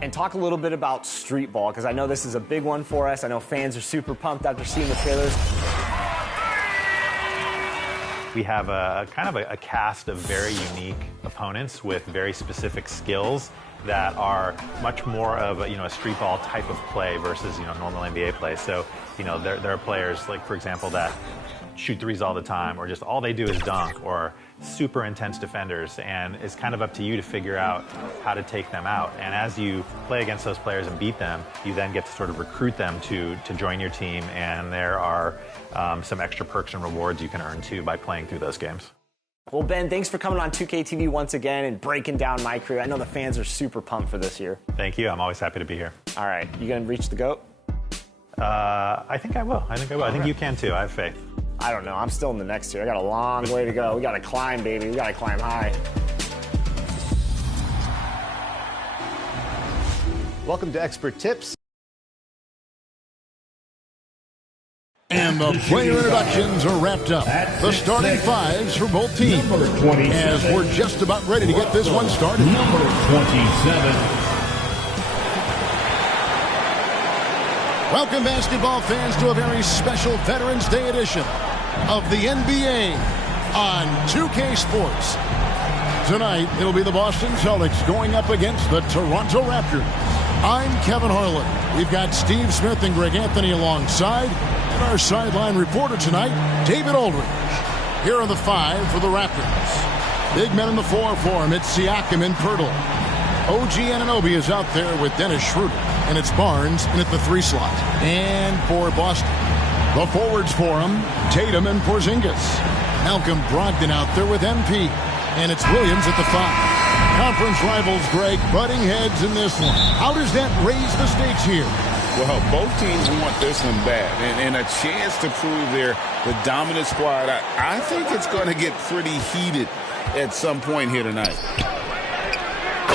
And talk a little bit about street ball, because I know this is a big one for us. I know fans are super pumped after seeing the trailers. We have a kind of a cast of very unique opponents with very specific skills that are much more of a street ball type of play versus normal NBA play. So there are players like, for example, that shoot threes all the time, or just all they do is dunk, or super intense defenders, and it's kind of up to you to figure out how to take them out. And as you play against those players and beat them, you then get to sort of recruit them to join your team, and there are some extra perks and rewards you can earn too by playing through those games. Well, Ben, thanks for coming on 2K TV once again and breaking down my career. I know the fans are super pumped for this year. Thank you. I'm always happy to be here. All right. You going to reach the GOAT? I think I will. I think you can too. I have faith. I don't know. I'm still in the next tier. I got a long way to go. We got to climb, baby. We got to climb high. Welcome to Expert Tips. And the player introductions are wrapped up. The starting fives for both teams. As we're just about ready to get this one started. Number 27. Welcome, basketball fans, to a very special Veterans Day edition of the NBA on 2K Sports. Tonight, it'll be the Boston Celtics going up against the Toronto Raptors. I'm Kevin Harlan. We've got Steve Smith and Greg Anthony alongside. And our sideline reporter tonight, David Aldridge. Here are the five for the Raptors. Big men in the four for him. It's Siakam and Pirtle. OG Anunoby is out there with Dennis Schroeder. And it's Barnes in at the 3 slot. And for Boston, the forwards for him, Tatum and Porzingis. Malcolm Brogdon out there with MP. And it's Williams at the 5. Conference rivals, Greg, butting heads in this one. How does that raise the stakes here? Well, both teams want this one bad, and a chance to prove they're the dominant squad. I think it's going to get pretty heated at some point here tonight.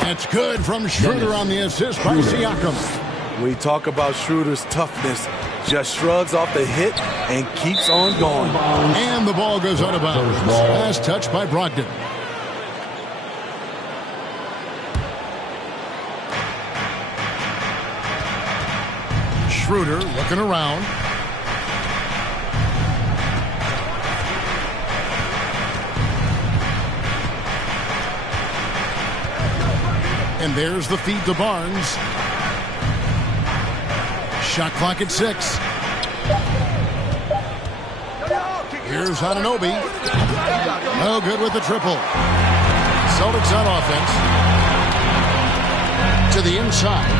That's good from Schroeder on the assist by Siakam. We talk about Schroeder's toughness. Just shrugs off the hit and keeps on going. And the ball goes out of bounds. Last touch by Brogdon. Schroeder looking around. And there's the feed to Barnes. Shot clock at 6. Here's Anunoby. No good with the triple. Celtics on offense. To the inside.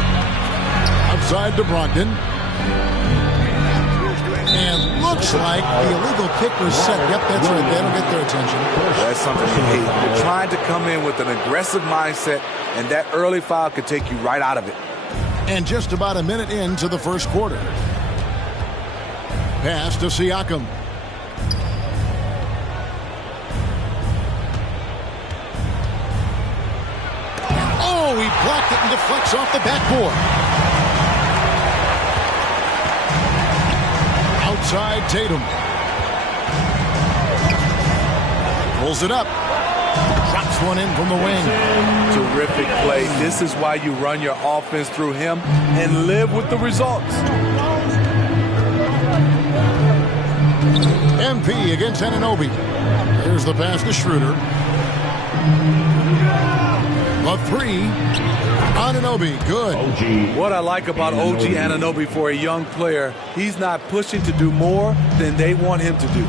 Outside to Brogdon. And looks like the illegal kick was set. Yep, that's right. That'll get their attention. That's something you hate. You're trying to come in with an aggressive mindset, and that early foul could take you right out of it. And just about a minute into the first quarter. Pass to Siakam. Oh, he blocked it and deflects off the backboard. Outside Tatum. Pulls it up. Drops one in from the wing. Terrific play. This is why you run your offense through him and live with the results. MP against Anunoby. Here's the pass to Schroeder. A 3. Anunoby, good. What I like about OG Anunoby for a young player, he's not pushing to do more than they want him to do.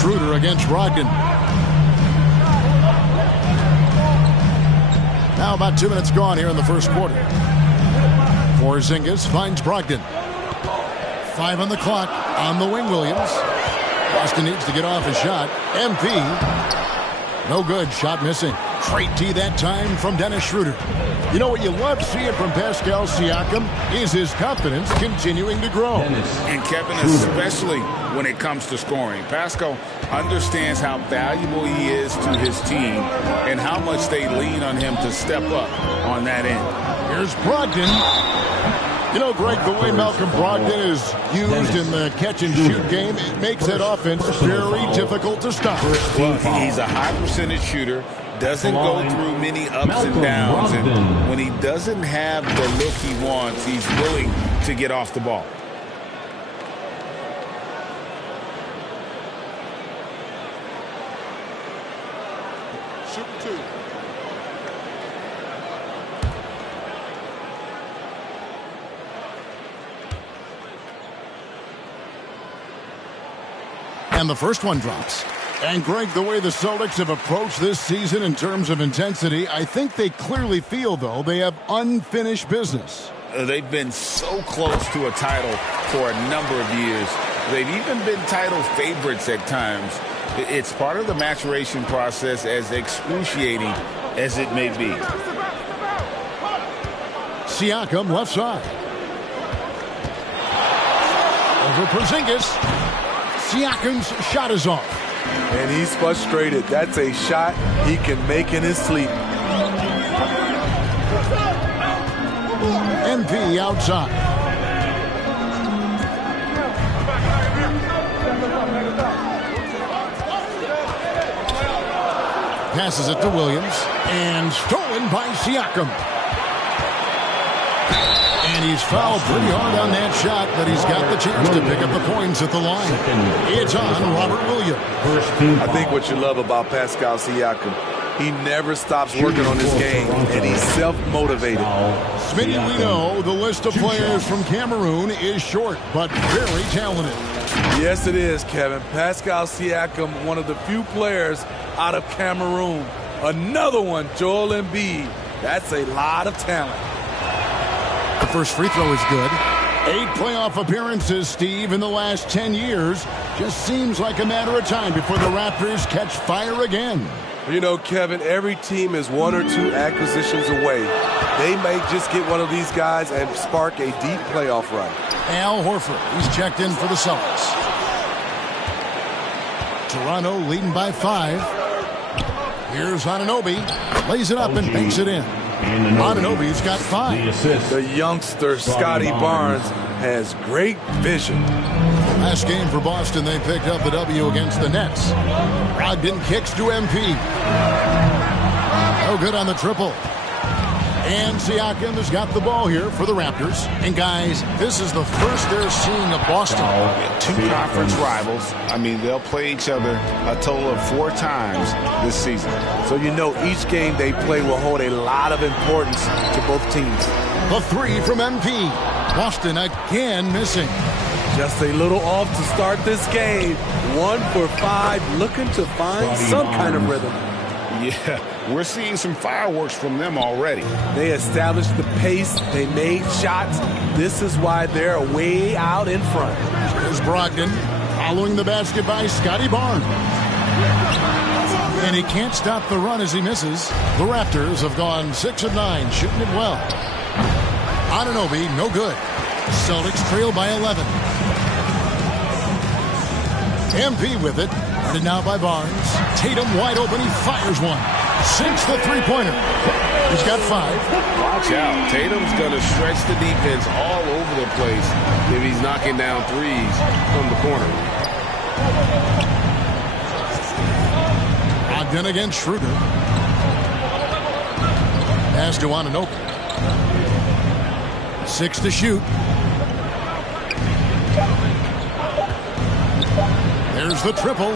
Schroeder against Brogdon. Now about 2 minutes gone here in the first quarter. Porzingis finds Brogdon. 5 on the clock. On the wing, Williams. Boston needs to get off a shot. MP. No good. Shot missing. Straight D that time from Dennis Schroeder. You know what you love seeing from Pascal Siakam is his confidence continuing to grow. And Kevin, especially when it comes to scoring. Pascal understands how valuable he is to his team and how much they lean on him to step up on that end. Here's Brogdon. You know, Greg, the way Malcolm Brogdon is used in the catch-and-shoot game, it makes that offense very difficult to stop. Well, he's a high-percentage shooter, doesn't go through many ups and downs, and when he doesn't have the look he wants, he's willing to get off the ball. And the first one drops. And, Greg, the way the Celtics have approached this season in terms of intensity, I think they clearly feel, though, they have unfinished business. They've been so close to a title for a number of years. They've even been title favorites at times. It's part of the maturation process, as excruciating as it may be. Siakam left side. Over Porzingis. Siakam's shot is off. And he's frustrated. That's a shot he can make in his sleep. MP outside. Passes it to Williams. And stolen by Siakam. And he's fouled pretty hard on that shot, but he's got the chance to pick up the points at the line. It's on Robert Williams. I think what you love about Pascal Siakam, he never stops working on his game, and he's self-motivated. Smitty, we know the list of players from Cameroon is short, but very talented. Yes, it is, Kevin. Pascal Siakam, one of the few players out of Cameroon. Another one, Joel Embiid. That's a lot of talent. The first free throw is good. 8 playoff appearances, Steve, in the last 10 years. Just seems like a matter of time before the Raptors catch fire again. You know, Kevin, every team is 1 or 2 acquisitions away. They may just get one of these guys and spark a deep playoff run. Al Horford, he's checked in for the Celtics. Toronto leading by 5. Here's Anunoby. Lays it up and banks it in. Anunoby's got 5. The youngster, Scotty Barnes, has great vision. Last game for Boston, they picked up the W against the Nets. Brogdon kicks to MP. No good on the triple. And Siakam has got the ball here for the Raptors. And, guys, this is the first they're seeing of Boston. Two conference rivals. I mean, they'll play each other a total of 4 times this season. So you know each game they play will hold a lot of importance to both teams. The 3 from MP. Boston again missing. Just a little off to start this game. 1 for 5, looking to find some kind of rhythm. Yeah, we're seeing some fireworks from them already. They established the pace. They made shots. This is why they're way out in front. Here's Brogdon following the basket by Scotty Barnes. And he can't stop the run as he misses. The Raptors have gone 6 of 9, shooting it well. Anunoby, no good. Celtics trail by 11. MP with it. Guarded now by Barnes. Tatum wide open. He fires one. Sinks the three-pointer. He's got 5. Watch out. Tatum's going to stretch the defense all over the place if he's knocking down threes from the corner. Ogden against Schroeder. Pass to Anunoby. 6 to shoot. There's the triple.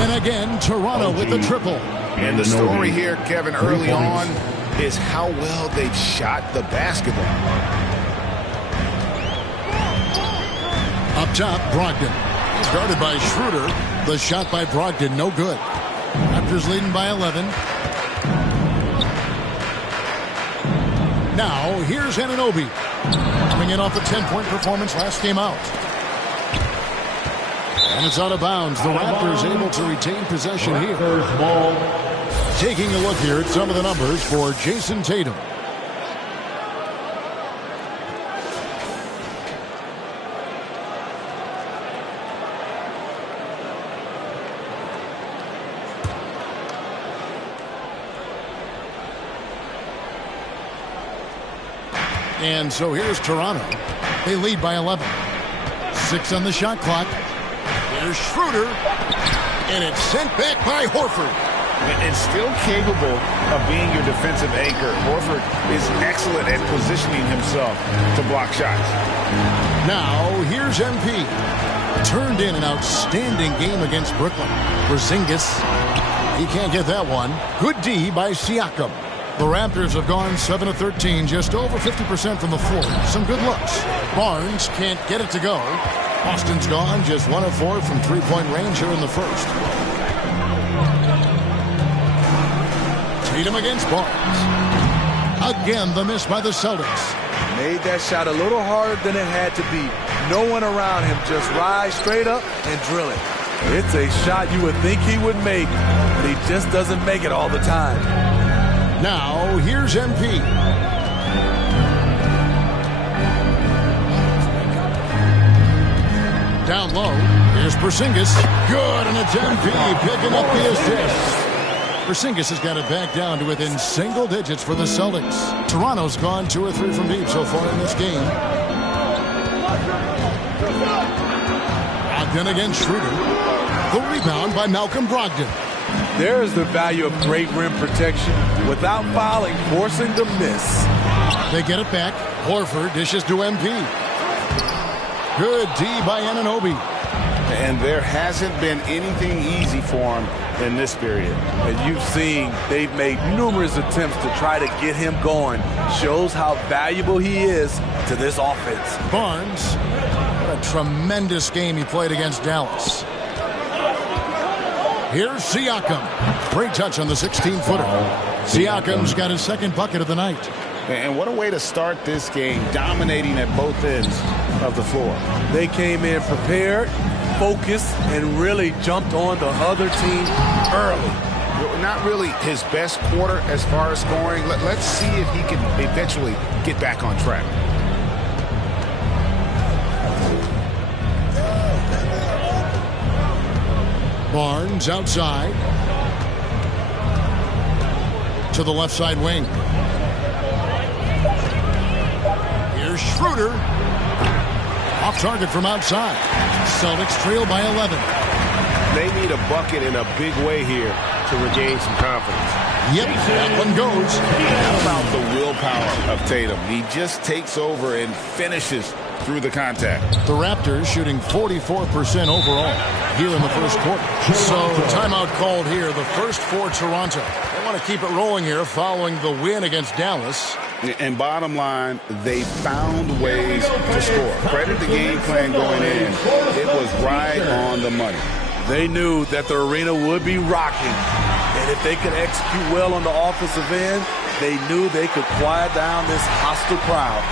And again, Toronto with the triple. And the story here, Kevin, early on is how well they've shot the basketball. Up top, Brogdon. Started by Schroeder. The shot by Brogdon, no good. Raptors leading by 11. Now, here's Anunoby. Coming in off the 10-point performance last game out. And it's out of bounds. The Raptors able to retain possession here. Taking a look here at some of the numbers for Jason Tatum. And so here's Toronto. They lead by 11. 6 on the shot clock. Here's Schroeder. And it's sent back by Horford. And still capable of being your defensive anchor. Horford is excellent at positioning himself to block shots. Now, here's MP. Turned in an outstanding game against Brooklyn. Porzingis. He can't get that one. Good D by Siakam. The Raptors have gone 7 of 13, just over 50% from the floor. Some good looks. Barnes can't get it to go. Boston's gone just 1 of 4 from three-point range here in the first. Tatum against Barnes. Again, the miss by the Celtics. Made that shot a little harder than it had to be. No one around him, just rise straight up and drill it. It's a shot you would think he would make, but he just doesn't make it all the time. Now, here's MP. Down low, here's Porzingis. Good, and it's MP picking up the assist. Porzingis has got it back down to within single digits for the Celtics. Toronto's gone 2 or 3 from deep so far in this game. Brogdon against Schroeder. The rebound by Malcolm Brogdon. There's the value of great rim protection without fouling, forcing the miss. They get it back. Horford dishes to MP. Good D by Anunoby. And there hasn't been anything easy for him in this period. And you've seen they've made numerous attempts to try to get him going. Shows how valuable he is to this offense. Barnes, what a tremendous game he played against Dallas. Here's Siakam. Great touch on the 16-footer. Siakam's got his second bucket of the night. And what a way to start this game, dominating at both ends of the floor. They came in prepared, focused, and really jumped on the other team early. Not really his best quarter as far as scoring. Let's see if he can eventually get back on track. Barnes outside. To the left side wing. Here's Schroeder. Off target from outside. Celtics trail by 11. They need a bucket in a big way here to regain some confidence. Yep, that one goes. How about the willpower of Tatum? He just takes over and finishes through the contact. The Raptors shooting 44% overall here in the first quarter. So timeout called here, the first for Toronto. They want to keep it rolling here following the win against Dallas. And bottom line, they found ways to score. Credit the game plan going in. It was right on the money. They knew that the arena would be rocking. And if they could execute well on the offensive end, they knew they could quiet down this hostile crowd.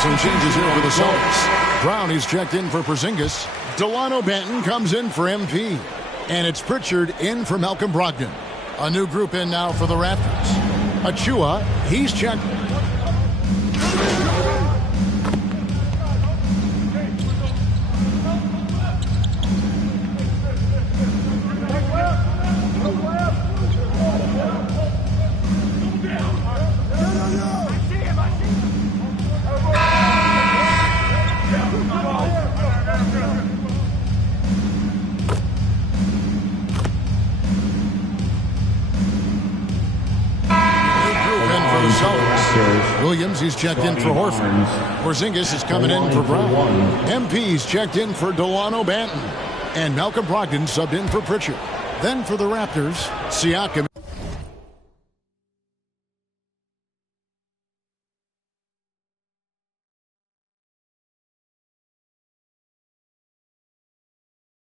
some changes here for the Celtics. Brown is checked in for Porzingis. Delano Banton comes in for MP. And it's Pritchard in for Malcolm Brogdon. A new group in now for the Raptors. Achua, he's checked. Williams, he's checked in for Horford. Porzingis is coming in for Brown. MP's checked in for Delano Banton. And Malcolm Brogdon subbed in for Pritchard. Then for the Raptors, Siakam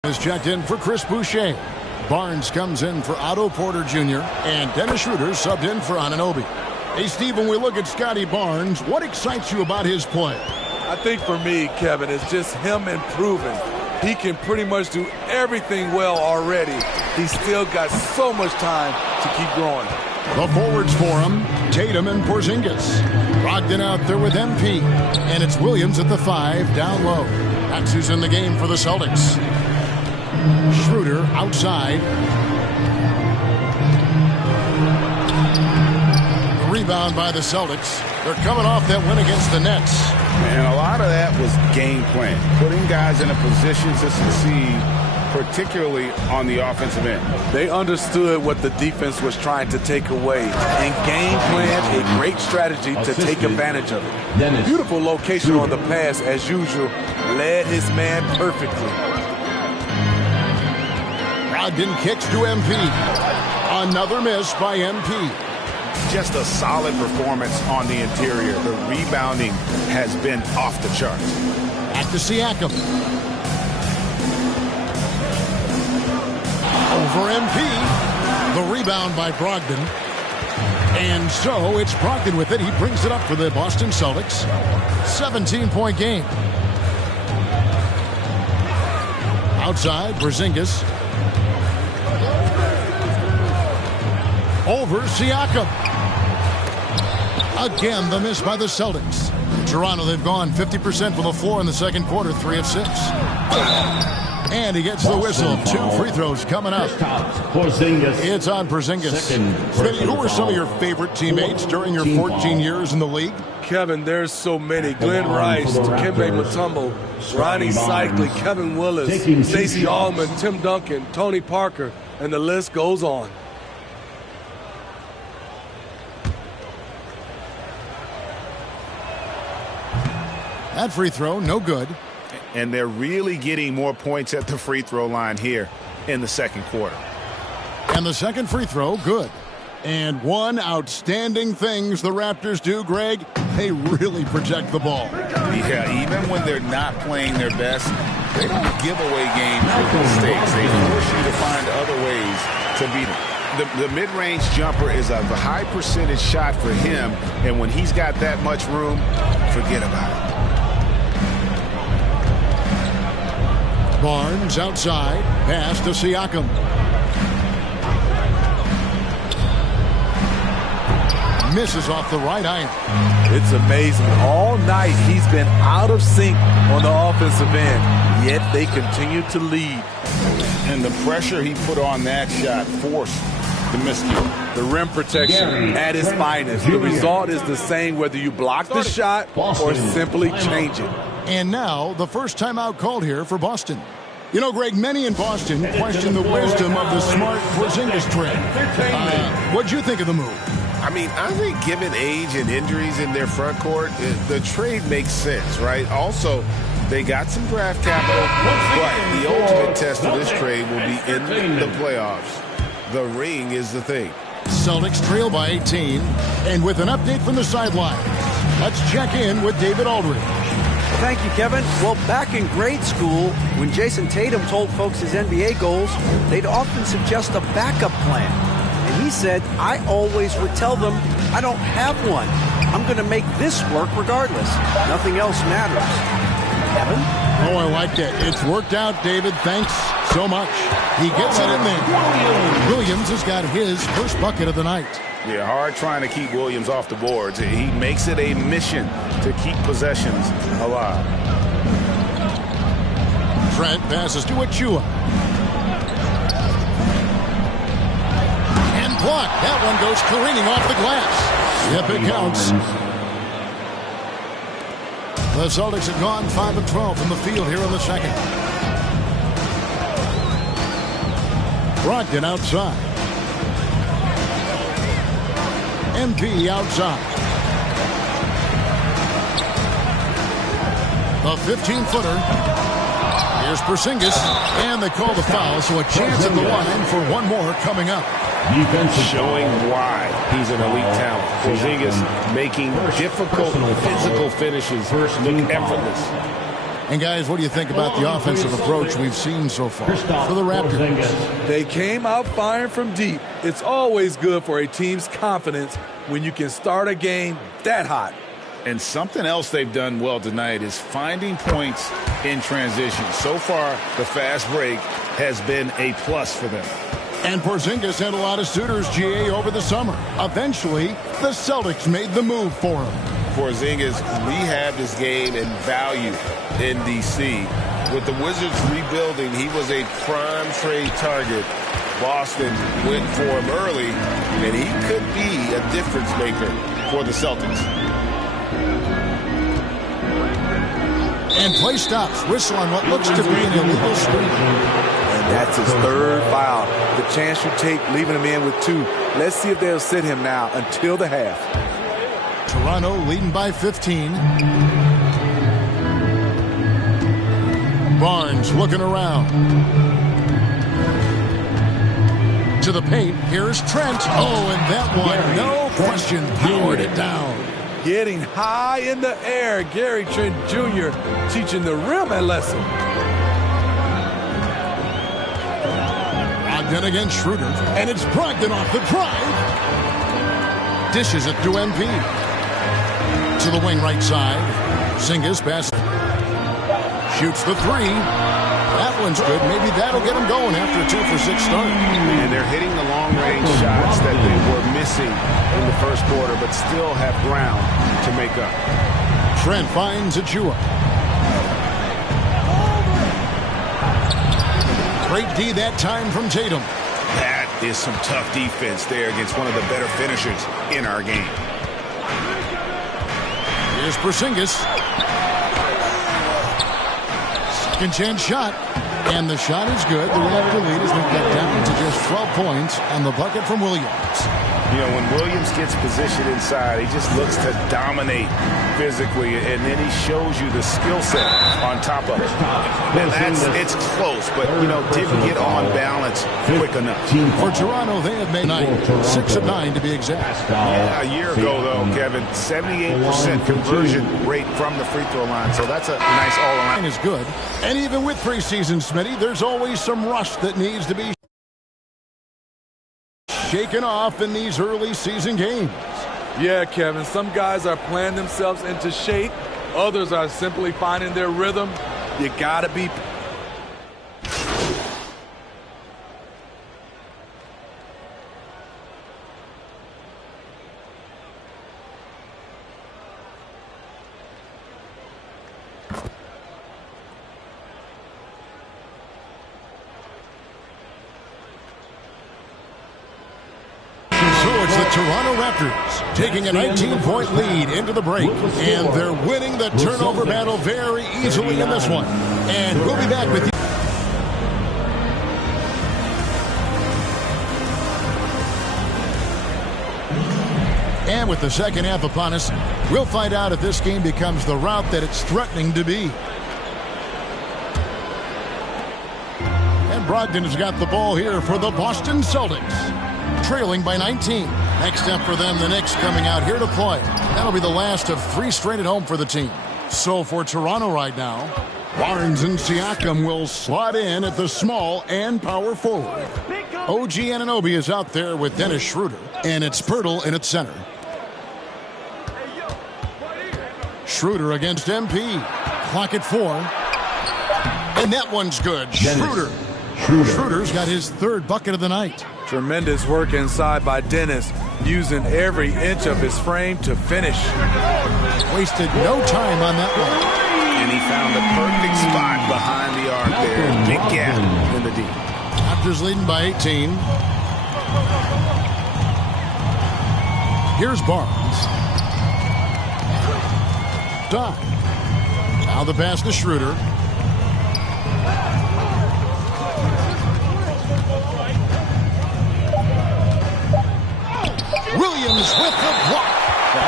is checked in for Chris Boucher. Barnes comes in for Otto Porter Jr. And Dennis Schroeder subbed in for Anunoby. Hey, Steve, when we look at Scotty Barnes, what excites you about his play? I think for me, Kevin, it's just him improving. He can pretty much do everything well already. He's still got so much time to keep growing. The forwards for him, Tatum and Porzingis. Brogdon out there with MP. And it's Williams at the 5, down low. That's who's in the game for the Celtics. Schroeder outside. Rebound by the Celtics. They're coming off that win against the Nets. And a lot of that was game plan, putting guys in a position to succeed, particularly on the offensive end. They understood what the defense was trying to take away and game plan a great strategy to take advantage of it. Beautiful location on the pass as usual. Led his man perfectly. Brogdon kicks to MP. Another miss by MP. Just a solid performance on the interior. The rebounding has been off the charts. Back to Siakam. Over MP. The rebound by Brogdon. And so it's Brogdon with it. He brings it up for the Boston Celtics. 17-point game. Outside, Porzingis. Over Siakam. Again, the miss by the Celtics. Toronto, they've gone 50% from the floor in the second quarter, 3 of 6. And he gets the whistle. 2 free throws coming up. It's on Porzingis. Smitty, who were some of your favorite teammates during your 14 years in the league? Kevin, there's so many. Glenn Rice, Dikembe Mutombo, Ronnie Cycli, Kevin Willis, Stacey Allman, Tim Duncan, Tony Parker, and the list goes on. That free throw, no good. And they're really getting more points at the free throw line here in the second quarter. And the second free throw, good. And one outstanding things the Raptors do, Greg, they really protect the ball. Yeah, even when they're not playing their best, they don't give away games with mistakes. They force you to find other ways to beat them. The mid-range jumper is a high percentage shot for him, and when he's got that much room, forget about it. Barnes outside, pass to Siakam. Misses off the right iron. It's amazing. All night he's been out of sync on the offensive end, yet they continue to lead. And the pressure he put on that shot forced the miscue. The rim protection at its finest. The result is the same whether you block the shot or simply change it. And now, the first timeout called here for Boston. You know, Greg, many in Boston question the wisdom of the smart Porzingis trade. What'd you think of the move? I mean, I think given age and injuries in their front court, the trade makes sense, right? Also, they got some draft capital, but the ultimate test of this trade will be in the playoffs. The ring is the thing. Celtics trail by 18, and with an update from the sideline, let's check in with David Aldridge. Thank you, Kevin. Well, back in grade school, when Jason Tatum told folks his NBA goals, they'd often suggest a backup plan. And he said, I always would tell them I don't have one. I'm going to make this work regardless. Nothing else matters. Kevin? Oh, I like it. It's worked out, David. Thanks so much. He gets it in there. Williams has got his first bucket of the night. Yeah, hard trying to keep Williams off the boards. He makes it a mission to keep possessions alive. Trent passes to Achua. And blocked. That one goes careening off the glass. Yep, it counts. The Celtics have gone 5 of 12 from the field here in the second. Brogdon outside. MP outside. The 15-footer. Here's Porzingis, and they call the foul, so a chance at the line for one more coming up. Showing why he's an elite talent. Porzingis making difficult physical finishes look effortless. And guys, what do you think about the offensive approach we've seen so far for the Raptors? They came out firing from deep. It's always good for a team's confidence when you can start a game that hot. And something else they've done well tonight is finding points in transition. So far, the fast break has been a plus for them. And Porzingis had a lot of suitors, GA, over the summer. Eventually, the Celtics made the move for him. Porzingis rehabbed his game and value in D.C. With the Wizards rebuilding, he was a prime trade target. Boston went for him early, and he could be a difference maker for the Celtics. And play stops. Whistle on what looks to be an illegal screen. And that's his third foul. The chance you take leaving him in with 2. Let's see if they'll sit him now until the half. Toronto leading by 15. Barnes looking around. To the paint. Here's Trent. Oh, and that one, no question, powered it down. Getting high in the air. Gary Trent Jr. teaching the rim a lesson. Brogdon against Schroeder. And it's Brogdon off the drive. Dishes it to MP. To the wing right side. Porzingis passes. Shoots the 3. That one's good. Maybe that'll get him going after a 2-for-6 start. And they're hitting the long-range shots that they were missing in the first quarter, but still have ground to make up. Trent finds Achua. Great D that time from Tatum. That is some tough defense there against one of the better finishers in our game. Here's Porzingis. Second chance shot. And the shot is good. The Raptor lead has been cut down to just 12 points on the bucket from Williams. You know, when Williams gets positioned inside, he just looks to dominate physically, and then he shows you the skill set on top of it. And it's close, but, you know, didn't get on balance quick enough. For Toronto, they have made 6 of 9 to be exact. Yeah, a year ago, though, Kevin, 78% conversion rate from the free throw line, so that's a nice all-around. Is good. And even with preseason, Smitty, there's always some rust that needs to be shaken off in these early season games. Yeah, Kevin, some guys are playing themselves into shape. Others are simply finding their rhythm. You gotta be Toronto Raptors taking a 19-point lead into the break, and they're winning the turnover battle very easily in this one. And we'll be back with you. And with the second half upon us, we'll find out if this game becomes the route that it's threatening to be. And Brogdon has got the ball here for the Boston Celtics, trailing by 19. Next up for them, the Knicks coming out here to play. That'll be the last of 3 straight at home for the team. So for Toronto right now, Barnes and Siakam will slot in at the small and power forward. OG Anunoby is out there with Dennis Schroeder, and it's Pirtle in its center. Schroeder against MP. Clock at 4. And that one's good. Schroeder's got his third bucket of the night. Tremendous work inside by Dennis, using every inch of his frame to finish. Wasted no time on that one. And he found the perfect spot behind the arc there. Big gap in the D. Raptors leading by 18. Here's Barnes. Dive. Now the pass to Schroeder. Williams with the block.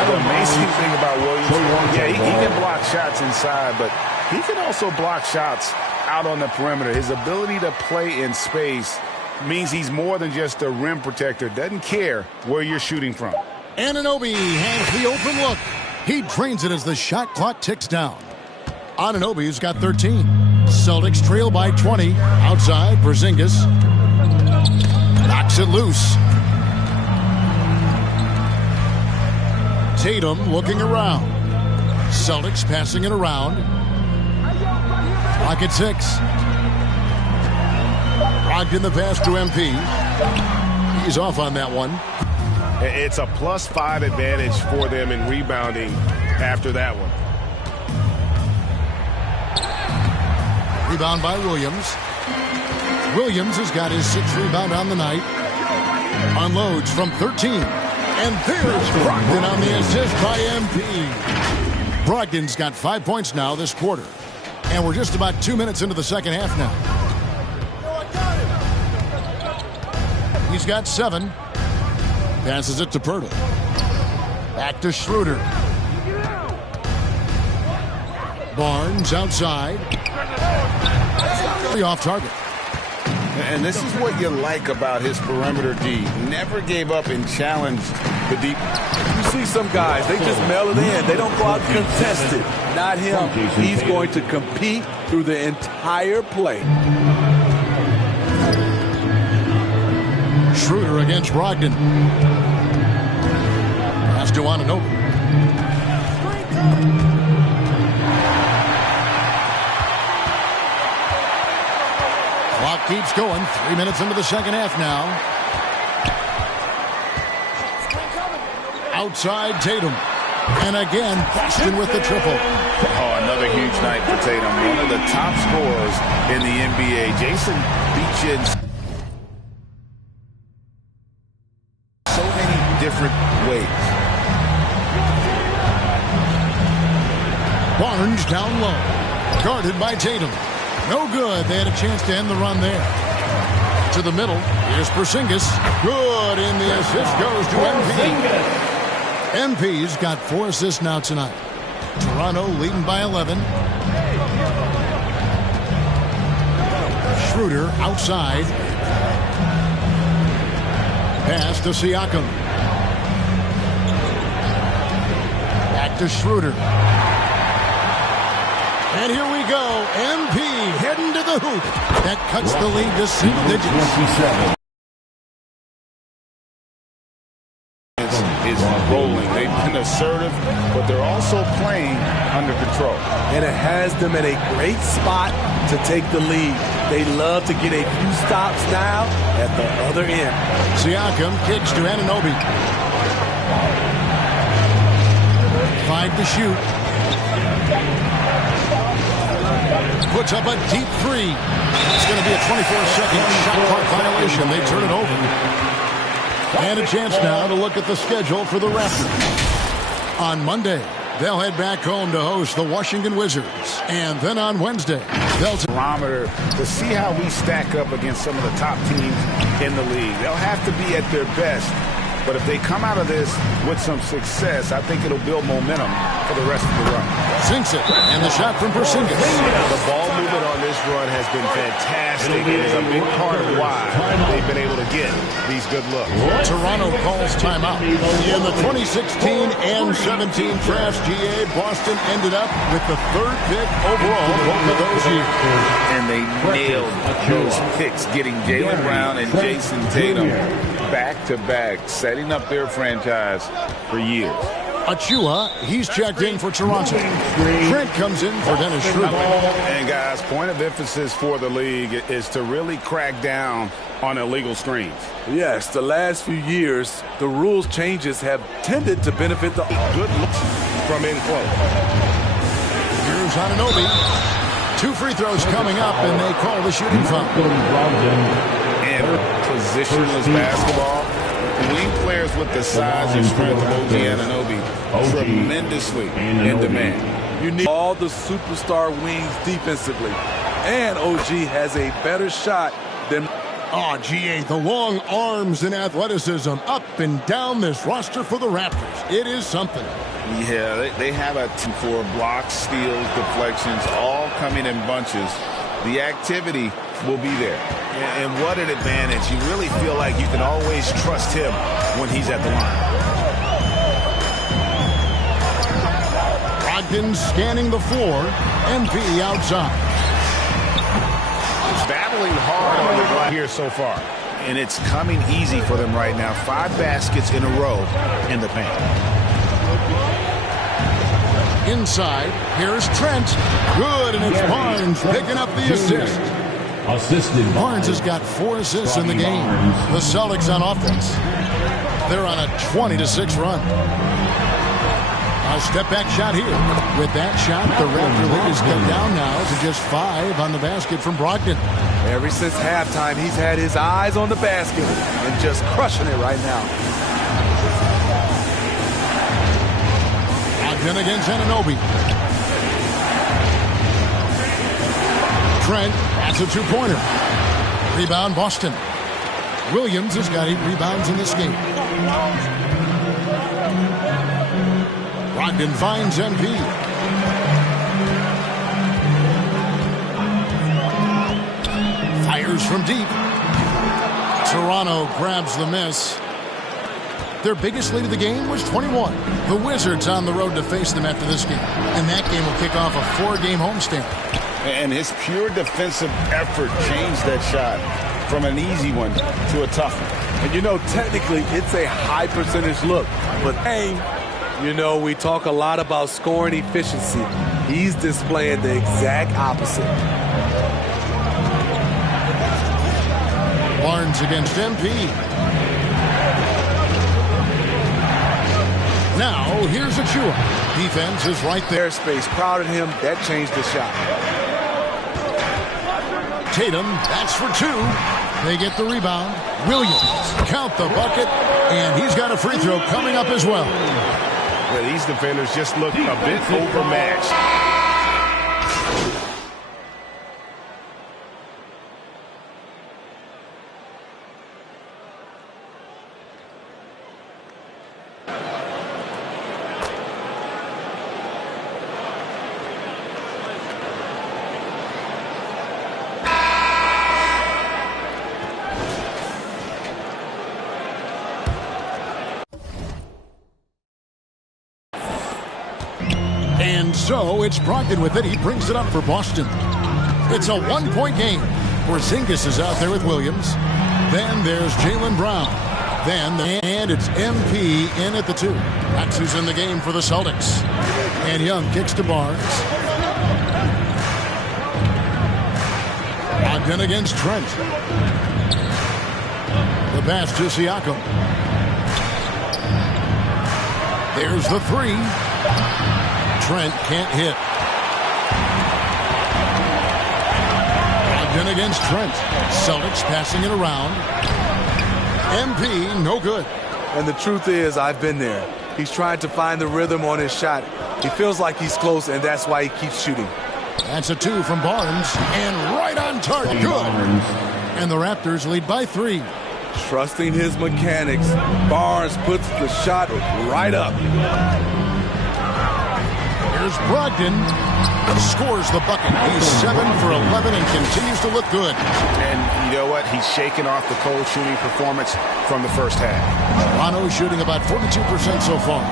The amazing thing about Williams, he can block shots inside, but he can also block shots out on the perimeter. His ability to play in space means he's more than just a rim protector. Doesn't care where you're shooting from. Anunoby has the open look. He drains it as the shot clock ticks down. Anunoby's got 13. Celtics trail by 20. Outside, Porzingis knocks it loose. Tatum looking around. Celtics passing it around. Clock at 6. Brogdon the pass to MP. He's off on that one. It's a +5 advantage for them in rebounding after that one. Rebound by Williams. Williams has got his 6th rebound on the night. Unloads from 13. And there's Brogdon on the assist by MP. Brogdon's got 5 points now this quarter. And we're just about 2 minutes into the second half now. He's got 7. Passes it to Poeltl. Back to Schroeder. Barnes outside. Off target. And this is what you like about his perimeter D. Never gave up and challenged the deep. You see some guys, they just mail it in. They don't go out and contest it. Not him. He's going to compete through the entire play. Schroeder against Brogdon. Pass to Anunoby. Clock keeps going. 3 minutes into the second half now. Outside Tatum. And again, Boston with the triple. Oh, another huge night for Tatum. One of the top scorers in the NBA. Jason beats you in so many different ways. Barnes down low. Guarded by Tatum. No good. They had a chance to end the run there. To the middle. Here's Porzingis. Good. And the assist goes to MP. MP's got 4 assists now tonight. Toronto leading by 11. Schroeder outside. Pass to Siakam. Back to Schroeder. And here we go. MP heading to the hoop. That cuts the lead to single digits. Is rolling. They've been assertive, but they're also playing under control. And it has them at a great spot to take the lead. They love to get a few stops now at the other end. Siakam kicks to Anunoby. 5 to shoot. Puts up a deep 3. It's going to be a 24-second shot clock violation. They turn it over. And a chance now to look at the schedule for the Raptors. On Monday, they'll head back home to host the Washington Wizards. And then on Wednesday, they'll barometer to see how we stack up against some of the top teams in the league. They'll have to be at their best. But if they come out of this with some success, I think it'll build momentum for the rest of the run. Sinks it, and the shot from Porzingis. The ball movement on this run has been fantastic. It is a big part of why they've been able to get these good looks. Toronto calls timeout. In the 2016 and 17 drafts, GA, Boston ended up with the 3rd pick overall both of those years. And they nailed those picks, getting Jaylen Brown and Jason Tatum back-to-back, setting up their franchise for years. Achua, he's checked in for Toronto. Trent comes in for Dennis Schroeder. And guys, point of emphasis for the league is to really crack down on illegal screens. Yes, the last few years, the rules changes have tended to benefit the good looks from in close. Here's Anunoby. 2 free throws coming up, and they call the shooting foul. And positionless basketball. Wing players with the size and strength of OG Anunoby tremendously in demand. You need all the superstar wings defensively. And OG has a better shot than... Oh, GA, the long arms and athleticism up and down this roster for the Raptors. It is something. Yeah, they have a team for blocks, steals, deflections, all coming in bunches. The activity will be there. And what an advantage. You really feel like you can always trust him when he's at the line. Brogdon scanning the floor. MP outside. Battling hard on the glass here so far. And it's coming easy for them right now. 5 baskets in a row in the paint. Inside, here's Trent. Good, and it's Barnes picking up the assist. Barnes has got 4 assists in the game. The Celtics on offense. They're on a 20-6 run. A step-back shot here. With that shot, the Raptor lead is cut down now to just 5 on the basket from Brogdon. Ever since halftime, he's had his eyes on the basket and just crushing it right now. Brogdon against Anunoby. Trent, that's a 2-pointer. Rebound, Boston. Williams has got 8 rebounds in this game. Brogdon finds MP. Fires from deep. Toronto grabs the miss. Their biggest lead of the game was 21. The Wizards on the road to face them after this game. And that game will kick off a 4-game homestand. And his pure defensive effort changed that shot from an easy one to a tough one. And you know, technically, it's a high percentage look. But, you know, we talk a lot about scoring efficiency. He's displaying the exact opposite. Barnes against MP. Now, here's Achua. Defense is right there. Space crowded him. That changed the shot. Tatum, that's for 2. They get the rebound. Williams, count the bucket, and he's got a free throw coming up as well. Yeah, these defenders just look a bit overmatched. And so it's Brogdon with it. He brings it up for Boston. It's a 1-point game. Porzingis is out there with Williams. Then there's Jaylen Brown. And it's MP in at the 2. That's who's in the game for the Celtics. And Young kicks to Barnes. Brogdon against Trent. The pass to Siakam. There's the 3. Trent can't hit. Brogdon against Trent. Celtics passing it around. MP, no good. And the truth is, I've been there. He's trying to find the rhythm on his shot. He feels like he's close, and that's why he keeps shooting. That's a 2 from Barnes. And right on target. Good. And the Raptors lead by 3. Trusting his mechanics, Barnes puts the shot right up. Here's Brogdon. Scores the bucket. He's 7 for 11 and continues to look good. And you know what? He's shaking off the cold shooting performance from the first half. Toronto shooting about 42% so far.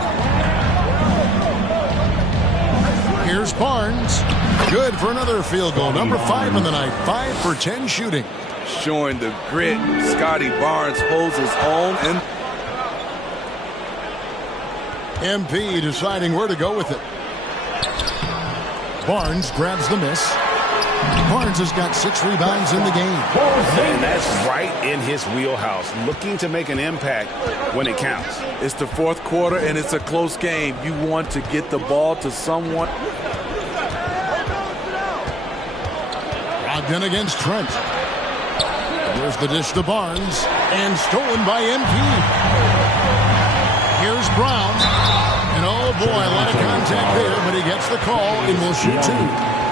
Here's Barnes. Good for another field goal. Number 5 in the night. 5 for 10 shooting. Showing the grit. Scotty Barnes holds his own. And MP deciding where to go with it. Barnes grabs the miss. Barnes has got 6 rebounds in the game. And that's right in his wheelhouse, looking to make an impact when it counts. It's the fourth quarter, and it's a close game. You want to get the ball to someone. Brogdon against Trent. Here's the dish to Barnes, and stolen by MP. Here's Brown. And oh boy, a lot of contact there, but he gets the call and will shoot 2.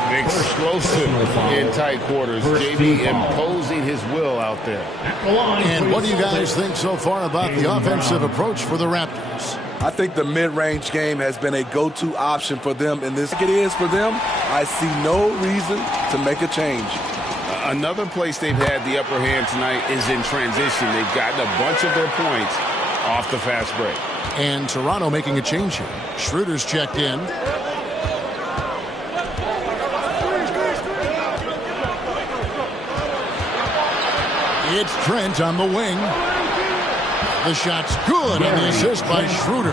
Explosive in tight quarters. JB imposing his will out there. And what do you guys think so far about the offensive approach for the Raptors? I think the mid-range game has been a go-to option for them, and this it is for them. I see no reason to make a change. Another place they've had the upper hand tonight is in transition. They've gotten a bunch of their points off the fast break. And Toronto making a change here. Schroeder's checked in. It's Trent on the wing. The shot's good, and the assist by Schroeder.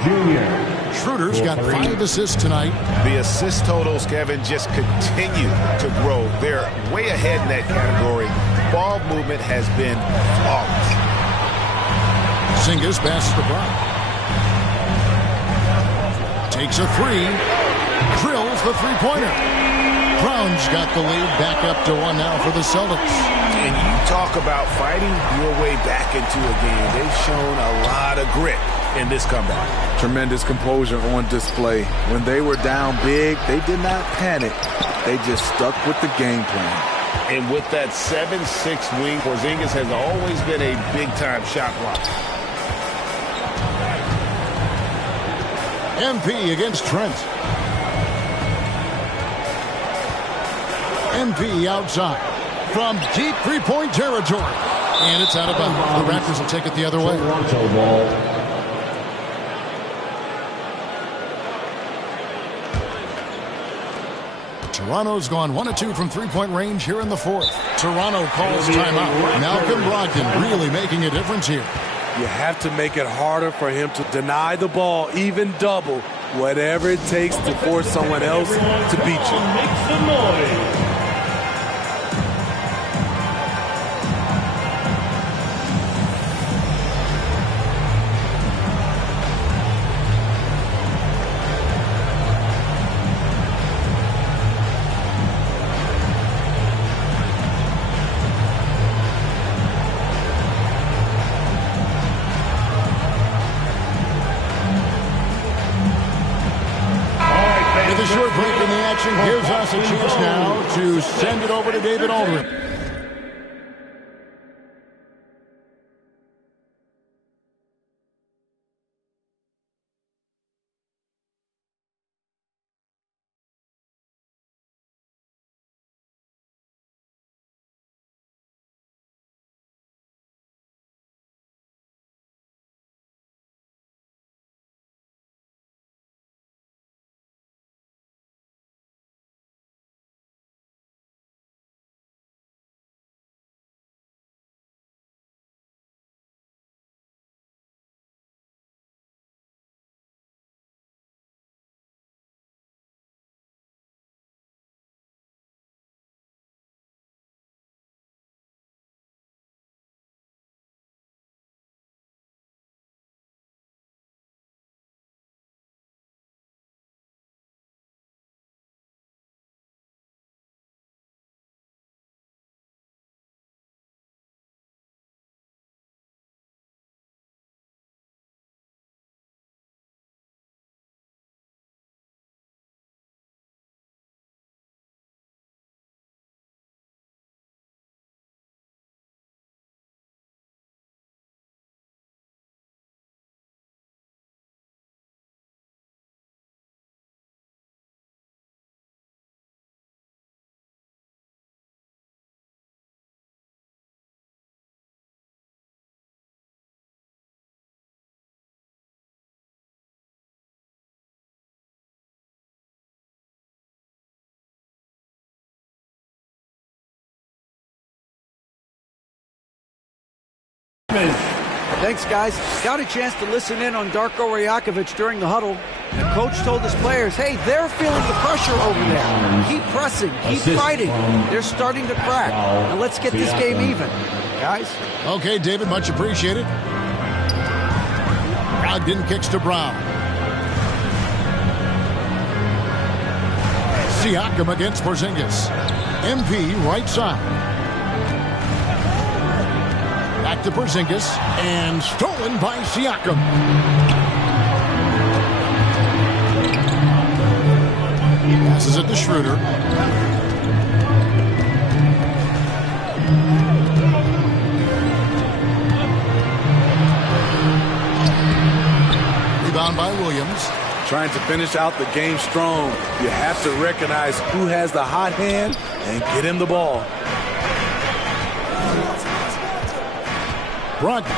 Schroeder's got 5 assists tonight. The assist totals, Kevin, just continue to grow. They're way ahead in that category. Ball movement has been flawless. Zingis passes the Brown. Takes a 3. Drills the three-pointer. Brown's got the lead back up to 1 now for the Celtics. And you talk about fighting your way back into a game. They've shown a lot of grit in this comeback. Tremendous composure on display. When they were down big, they did not panic. They just stuck with the game plan. And with that 7'6" wing, Porzingis has always been a big-time shot blocker. MP against Trent. MP outside from deep three-point territory. And it's out of bounds. The Raptors will take it the other way. Toronto ball. Toronto's gone 1 of 2 from three-point range here in the fourth. Toronto calls timeout. Malcolm Brogdon really making a difference here. You have to make it harder for him to deny the ball, even double, whatever it takes to force someone else to beat you. Make some noise. The short break in the action gives us a chance now to send it over to David Aldridge. Thanks, guys. Got a chance to listen in on Darko Rajakovic during the huddle. The coach told his players, hey, they're feeling the pressure over there. Keep pressing, keep fighting. They're starting to crack. Now let's get this game even, guys. Okay, David, much appreciated. Brogdon kicks to Brown. Siakam against Porzingis. MP right side. Back to Porzingis, and stolen by Siakam. Passes it to Schroeder. Rebound by Williams. Trying to finish out the game strong. You have to recognize who has the hot hand and get him the ball. Brogdon.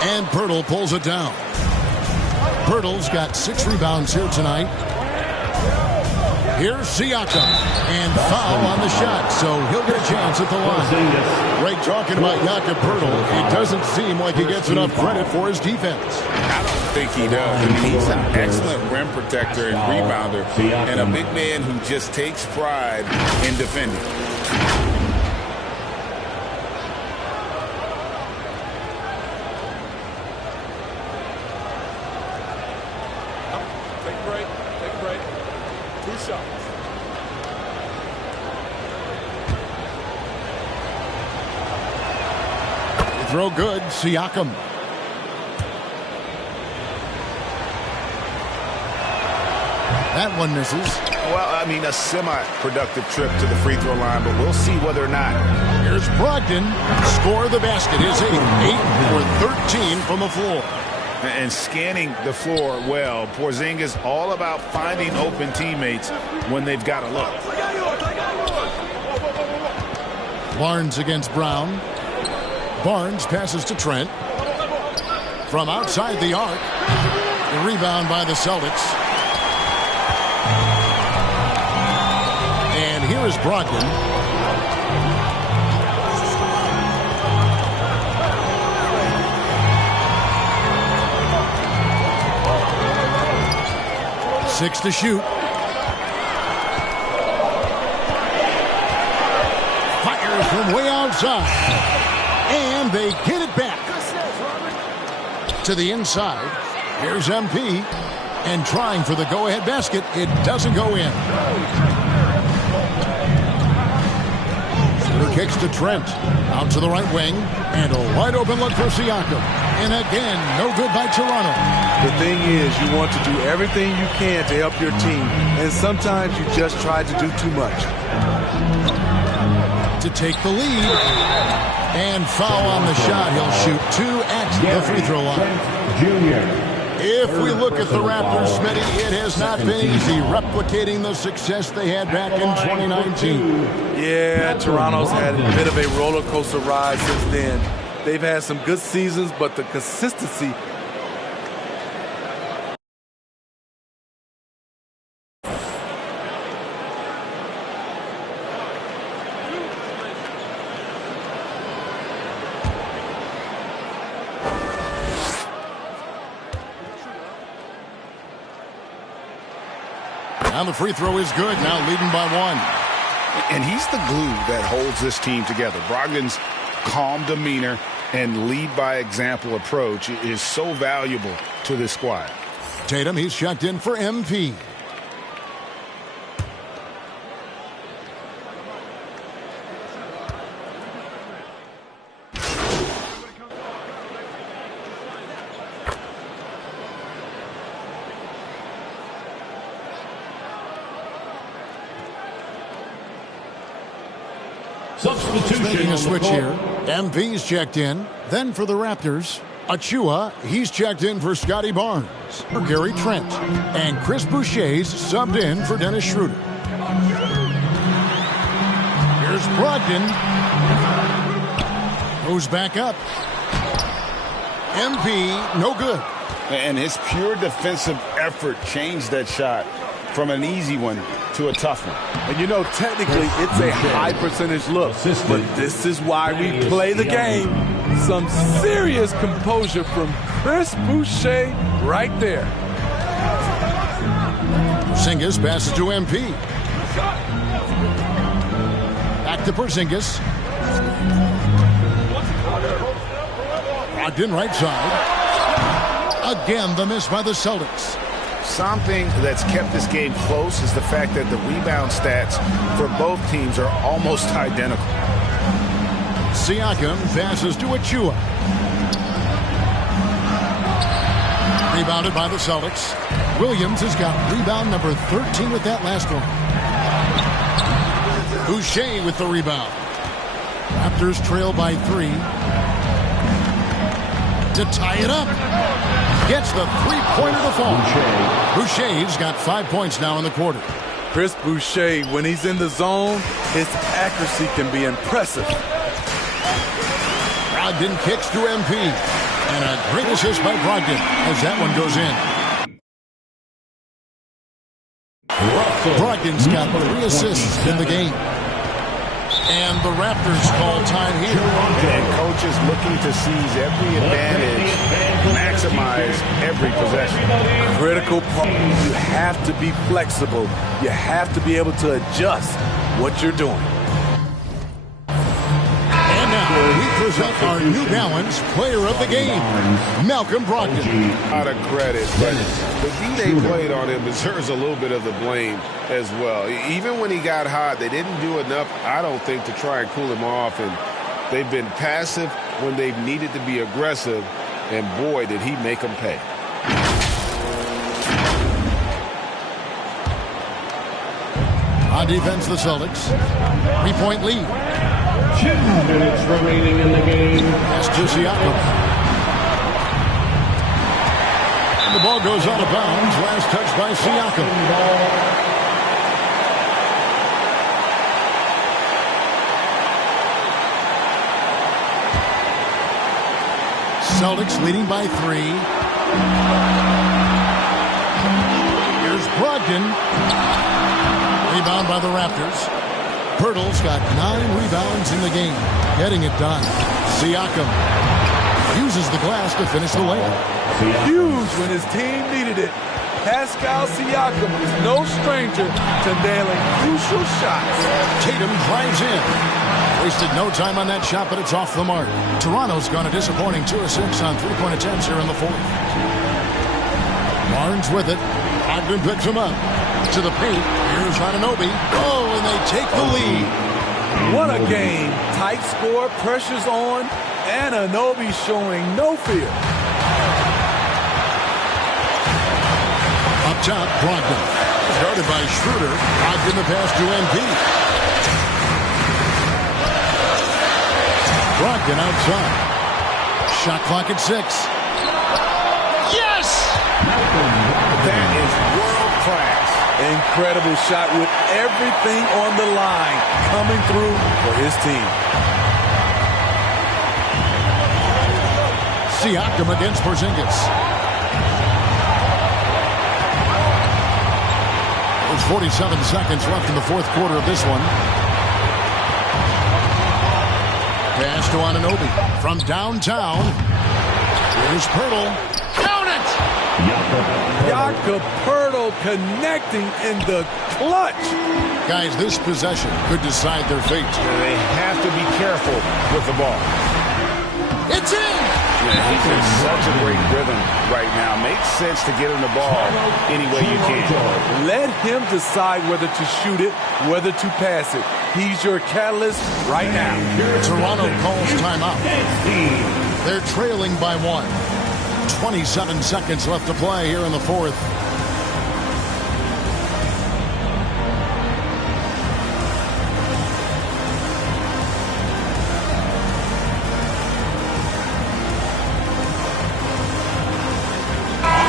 And Pirtle pulls it down. Pirtle's got 6 rebounds here tonight. Here's Siakam. And foul on the shot, so he'll get a chance at the line. Ray talking about Jakob Pirtle. It doesn't seem like he gets enough credit for his defense. I don't think he does. I mean, he's an excellent rim protector and rebounder, and a big man who just takes pride in defending. Take a break. Take a break. 2 shots. Throw good, Siakam. That one misses. Well, I mean, a semi-productive trip to the free throw line, but we'll see whether or not. Here's Brogdon. Score the basket. His 8 for 13 from the floor. And scanning the floor well. Porzingis all about finding open teammates when they've got a look. Barnes against Brown. Barnes passes to Trent. From outside the arc. The rebound by the Celtics. And here is Brogdon. Six to shoot. Fires from way outside. And they get it back. To the inside. Here's MP. And trying for the go-ahead basket. It doesn't go in. He kicks to Trent. Out to the right wing. And a wide open look for Siakam. And again, no good by Toronto. The thing is, you want to do everything you can to help your team. And sometimes you just try to do too much. To take the lead. And foul on the shot. He'll shoot 2 at the free throw line. If we look at the Raptors, Smitty, it has not been easy replicating the success they had back in 2019. Yeah, Toronto's had a bit of a roller coaster ride since then. They've had some good seasons, but the consistency. Now the free throw is good, now leading by 1. And he's the glue that holds this team together. Brogdon's calm demeanor and lead by example approach is so valuable to this squad. Tatum, he's checked in for MP. Making a switch here. MP's checked in. Then for the Raptors, Achua, he's checked in for Scotty Barnes. For Gary Trent. And Chris Boucher's subbed in for Dennis Schroeder. Here's Brogdon. Goes back up. MP, no good. And his pure defensive effort changed that shot from an easy one to a tough one. And you know, technically, it's a high percentage look, but this is why we play the game. Some serious composure from Chris Boucher right there. Porzingis passes to MP. Back to Porzingis. Brogdon right side. Again, the miss by the Celtics. Something that's kept this game close is the fact that the rebound stats for both teams are almost identical. Siakam passes to Achua. Rebounded by the Celtics. Williams has got rebound number 13 with that last one. Boucher with the rebound. Raptors trail by 3. To tie it up. Gets the three-pointer to fall. Boucher's got 5 points now in the quarter. Chris Boucher, when he's in the zone, his accuracy can be impressive. Brogdon kicks to MP. And a great assist by Brogdon as that one goes in. Brogdon's got 3 assists in the game. And the Raptors call time here. And coach is looking to seize every advantage, maximize every possession. Critical part. You have to be flexible. You have to be able to adjust what you're doing. And now we present our New Balance Player of the Game, Malcolm Brogdon. A lot of credit, but the D they played on him deserves a little bit of the blame as well. Even when he got hot, they didn't do enough, I don't think, to try and cool him off. And they've been passive when they've needed to be aggressive. And boy, did he make them pay. On defense, the Celtics. 3-point lead. 2 minutes remaining in the game. Pass to Siakam. And the ball goes out of bounds. Last touch by Siakam. Celtics leading by 3. Here's Brogdon. Rebound by the Raptors. Pirtle's got 9 rebounds in the game. Getting it done. Siakam uses the glass to finish the layup. Huge when his team needed it. Pascal Siakam is no stranger to nailing crucial shots. Tatum drives in. Wasted no time on that shot, but it's off the mark. Toronto's gone a disappointing 2 of 6 on 3-point attempts here in the 4th. Barnes with it. Brogdon picks him up. To the paint. Here's Anunoby. Oh, and they take the lead. What a game. Tight score, pressure's on, and Anunoby showing no fear. Up top, Brogdon. Started by Schroeder. Brogdon the pass to MP. Brogdon outside. Shot clock at 6. Yes! That is world class. Incredible shot with everything on the line coming through for his team. Siakam against Porzingis. There's 47 seconds left in the 4th quarter of this one. Pass to Anunoby from downtown. Here's Pirtle. Count it! Jakob Pirtle connecting in the clutch. Guys, this possession could decide their fate. They have to be careful with the ball. It's in! Yeah, he's in such a great rhythm right now. Makes sense to get him the ball any way you can. Let him decide whether to shoot it, whether to pass it. He's your catalyst right now. Toronto calls timeout. They're trailing by 1. 27 seconds left to play here in the 4th.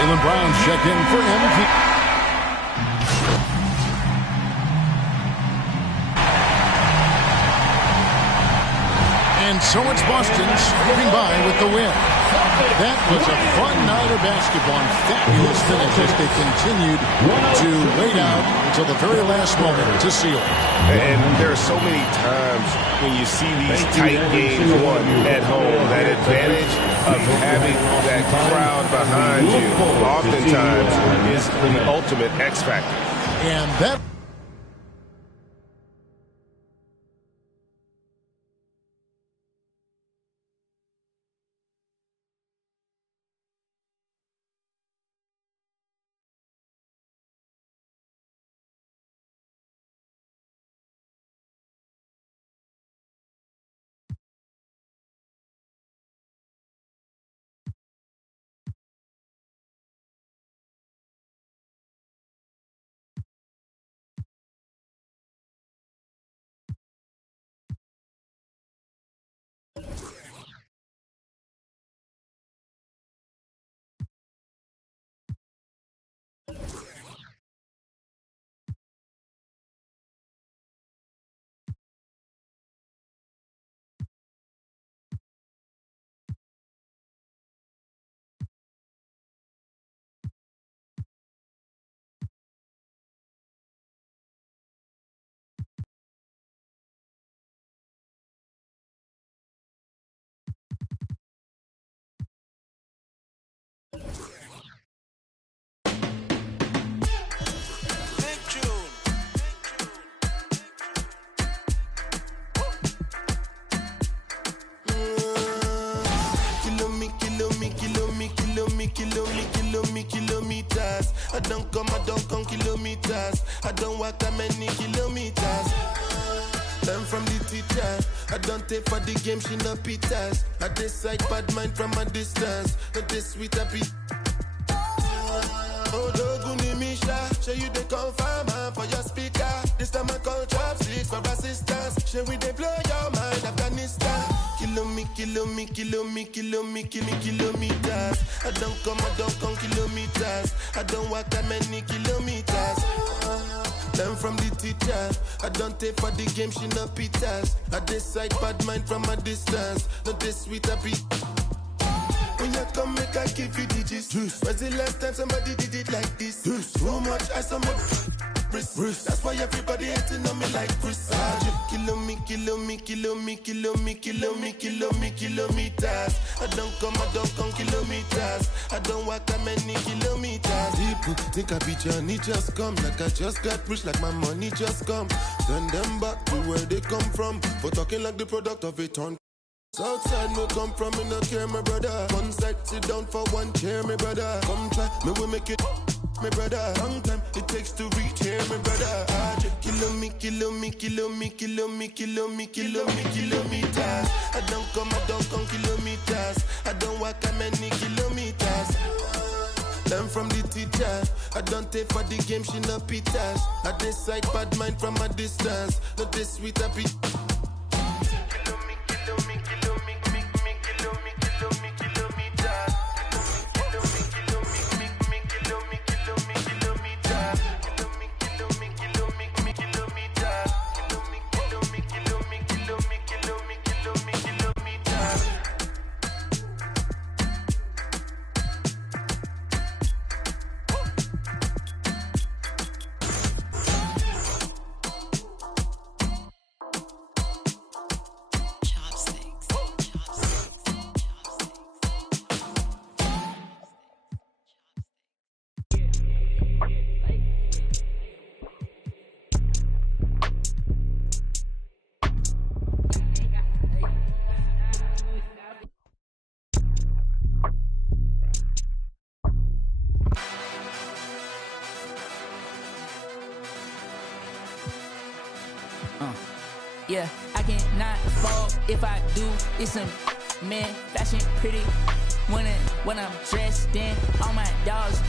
Jaylen Brown check in for MP. And so it's Boston scraping by with the win. That was a fun night of basketball and fabulous finish as they continued to wait out until the very last moment to seal it. And there are so many times when you see these tight games won at home, that advantage of having that crowd behind you oftentimes is the ultimate X factor. And that kilometers. I don't come kilometers. I don't walk that many kilometers. Learn from the teacher. I don't take for the game, she no pitas. I decide bad mind from a distance. Not this sweet happy. Oh, Doguni Misha, show you the confirm for your speaker. This time I call chopsticks for assistance. Show we they blow your mind, Afghanistan. Kilometers. I don't come kilometers. I don't walk that many kilometers. Learn from the teacher. I don't take for the game, she no pitas. I decide bad mind from a distance. Not this sweet happy. When you come, make I give you digits. When's the last time somebody did it like this? Too much ice on my wrist. That's why everybody hating on me like Chris. Kilometers. I don't come kilometers. I don't walk that many kilometers. People think I be Johnny, just come. Like I just got rich, like my money just come. Send them back to where they come from. For talking like the product of a turn. Southside no come from, me no care, my brother. One side, sit down for one chair, my brother. Come try, me we make it, my brother. Long time it takes to reach here, my brother. Kilometers. I don't come kilometers. I don't walk that many kilometers. Learn from the teacher. I don't take for the game, she no pitas. I decide bad mind from a distance. Not this sweet happy. Yeah, I cannot fall if I do. It's some man, fashion pretty. When I'm dressed in, all my dogs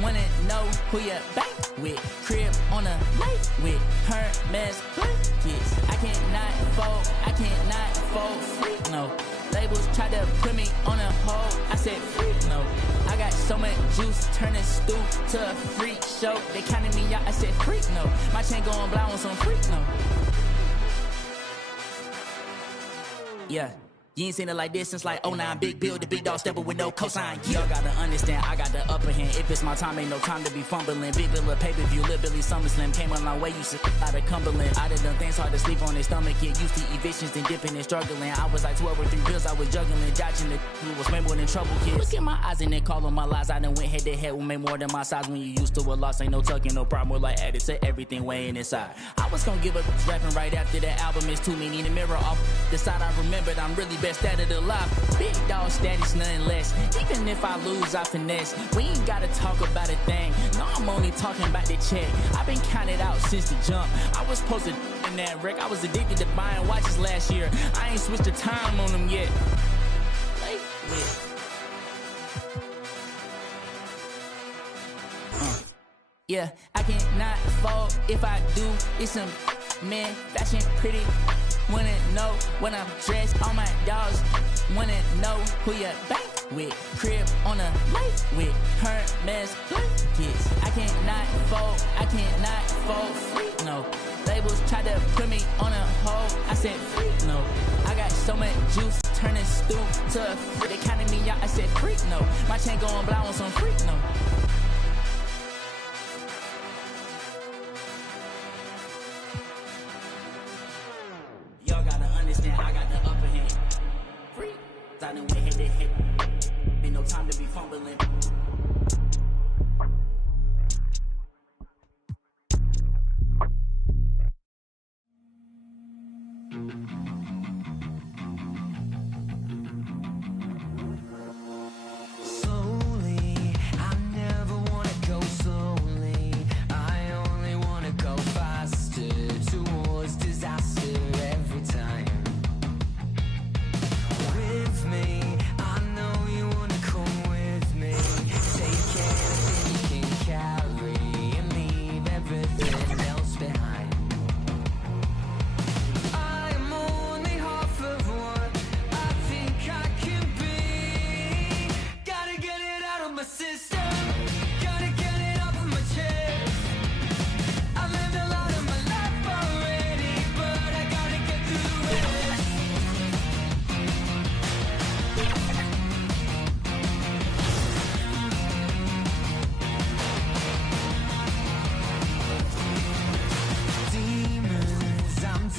wanna know who you bank with. Crib on a lake with Hermes blankets. I cannot fold, freak no. Labels try to put me on a hold, I said freak no. I got so much juice, turning stew to a freak show. They counted me out, I said freak no. My chain going blind on some freak no. Yeah. You ain't seen it like this since like 09. Big bill, the big dog stepper with no cosign. Y'all gotta understand, I got the upper hand. If it's my time, ain't no time to be fumbling. Big bill of pay-per-view, Lil Billy SummerSlam. Came a long way, you sit out of Cumberland. I done things hard to sleep on his stomach. Get used to evictions and dipping and struggling. I was like 12 or 3 bills, I was juggling. Dodging the who was way more than trouble kids. Look at my eyes and they call on my lies. I done went head to head with me more than my size. When you used to a loss, ain't no tucking, no problem. We're like added to everything weighing inside. I was gonna give up rapping right after that album. It's too many in the mirror off the side. I remembered I'm really best at it alive. Big dog status, nothing less. Even if I lose, I finesse. We ain't gotta talk about a thing. No, I'm only talking about the check. I've been counted out since the jump. I was posted in that wreck. I was addicted to buying watches last year. I ain't switched the time on them yet. Yeah, I cannot fall. If I do, it's some man fashion pretty. Wanna know when I'm dressed, all my dogs wanna know who you bank with. Crib on a lake with Hermes blankets. I cannot fall free, no. Labels try to put me on a hold, I said free, no. I got so much juice, turning stew to a freak. They counted me out, I said freak, no. My chain going but I want some freak, no. Y'all gotta understand, I got the upper hand. Free, I done went head to head. Ain't no time to be fumbling.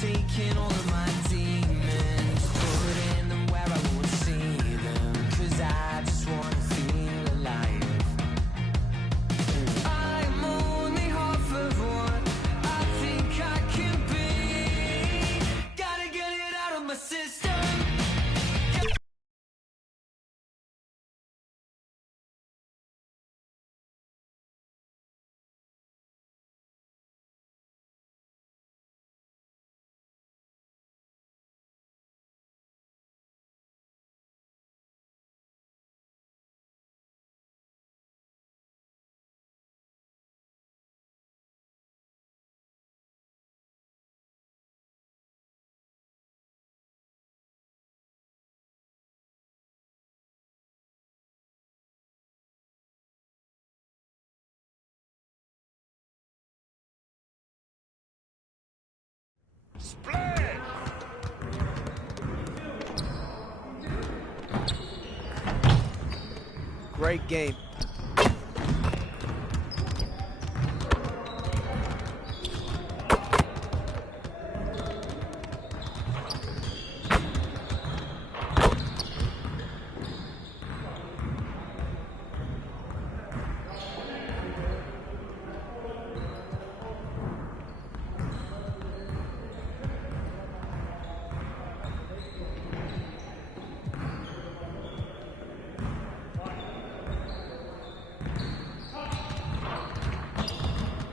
Taking all of my demons, putting them where I won't see them, 'cause I just wanna feel alive. I'm only half of what I think I can be. Gotta get it out of my system. Great game.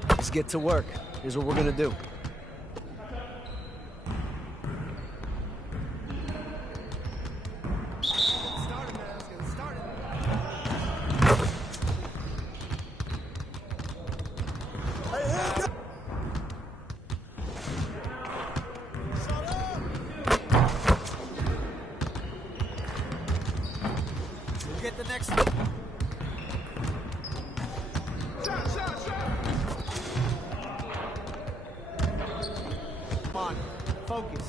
Let's get to work. Here's what we're gonna do. We'll get the next one. Come on, focus.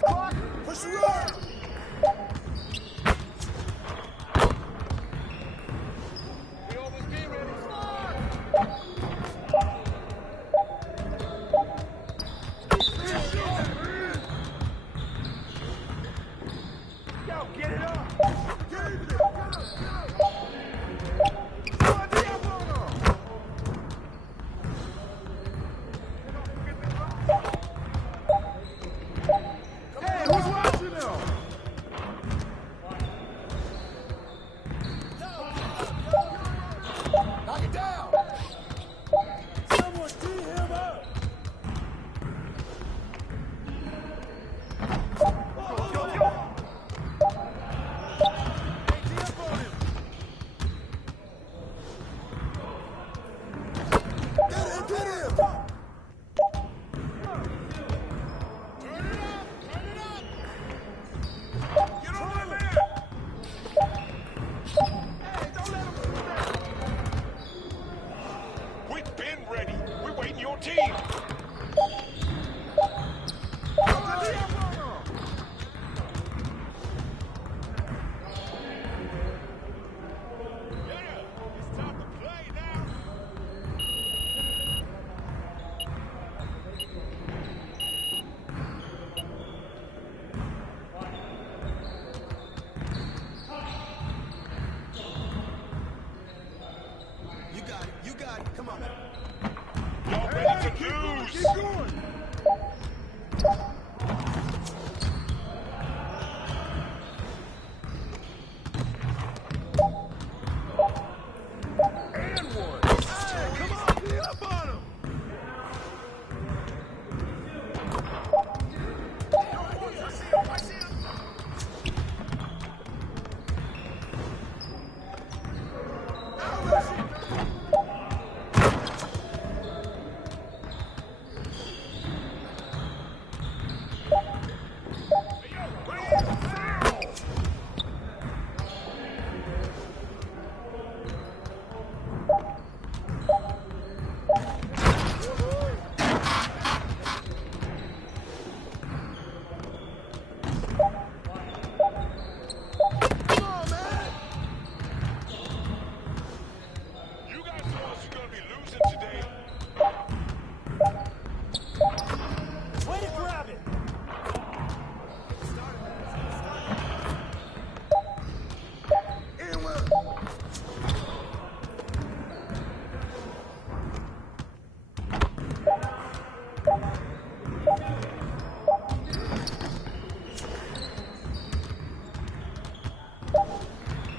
Push the rock.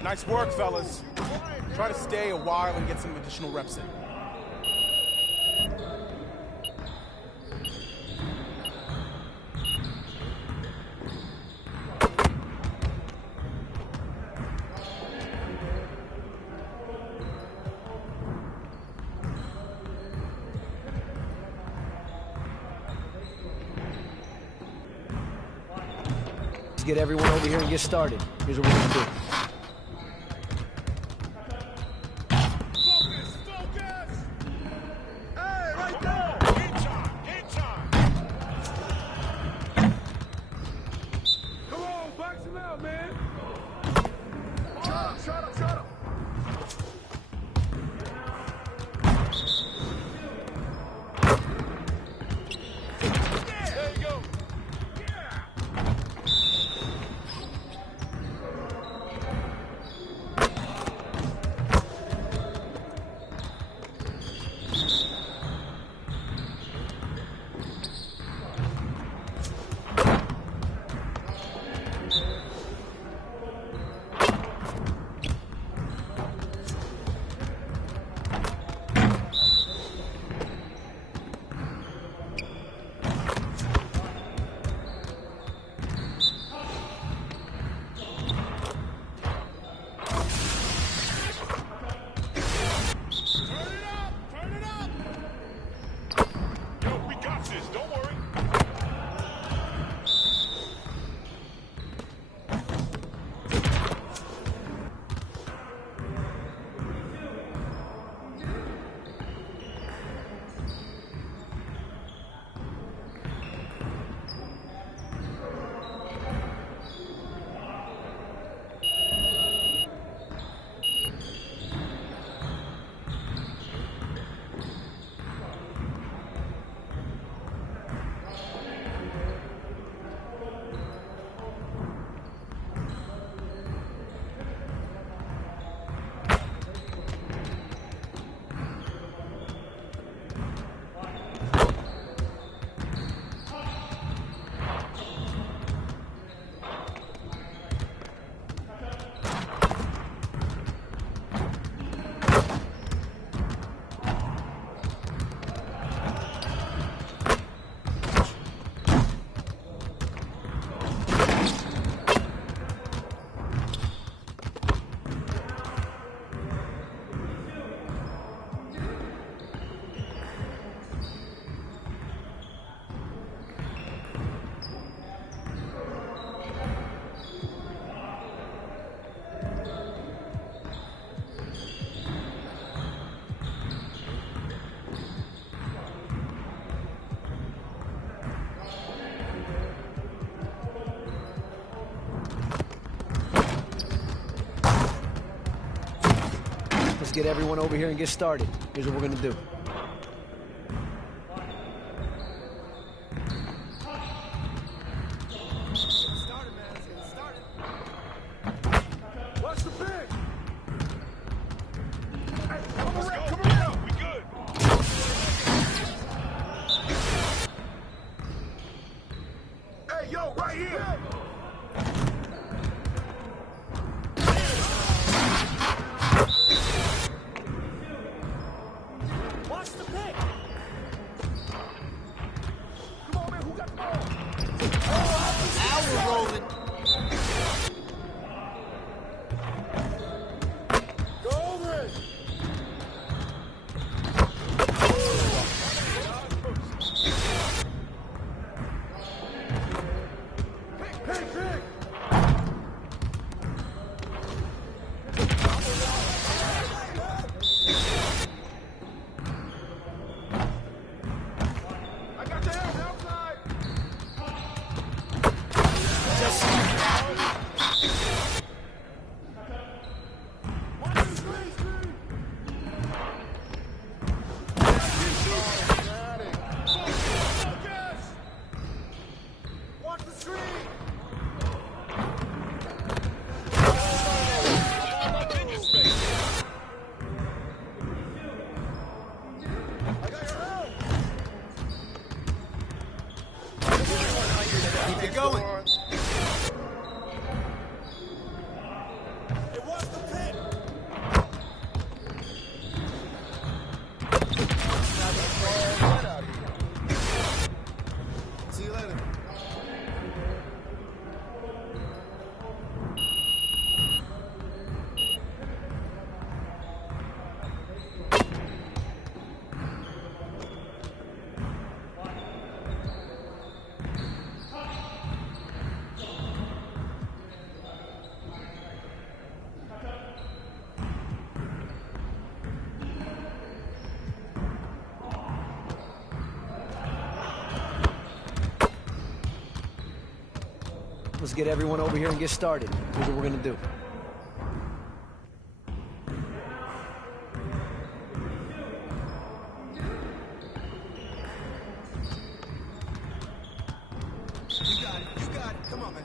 Nice work, fellas. Try to stay a while and get some additional reps in. Let's get everyone over here and get started. Here's what we're gonna do. get everyone over here and get started. Here's what we're going to do. Watch the pick. Hey, come around. We good. Hey, yo, right here. Watch the pick. Come on, man. Who got the ball? Now we're rolling. Let's get everyone over here and get started. Here's what we're going to do. You got it. Come on, man.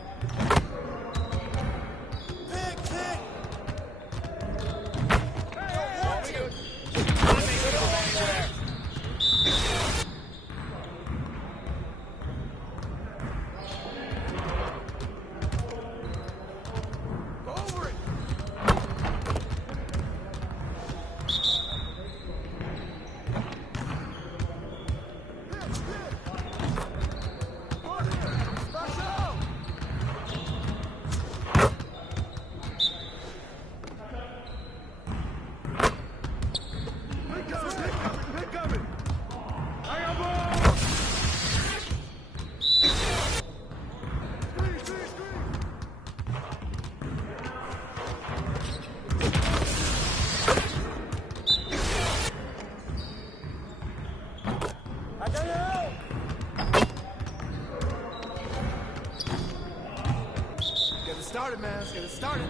Started, man. Let's get it started.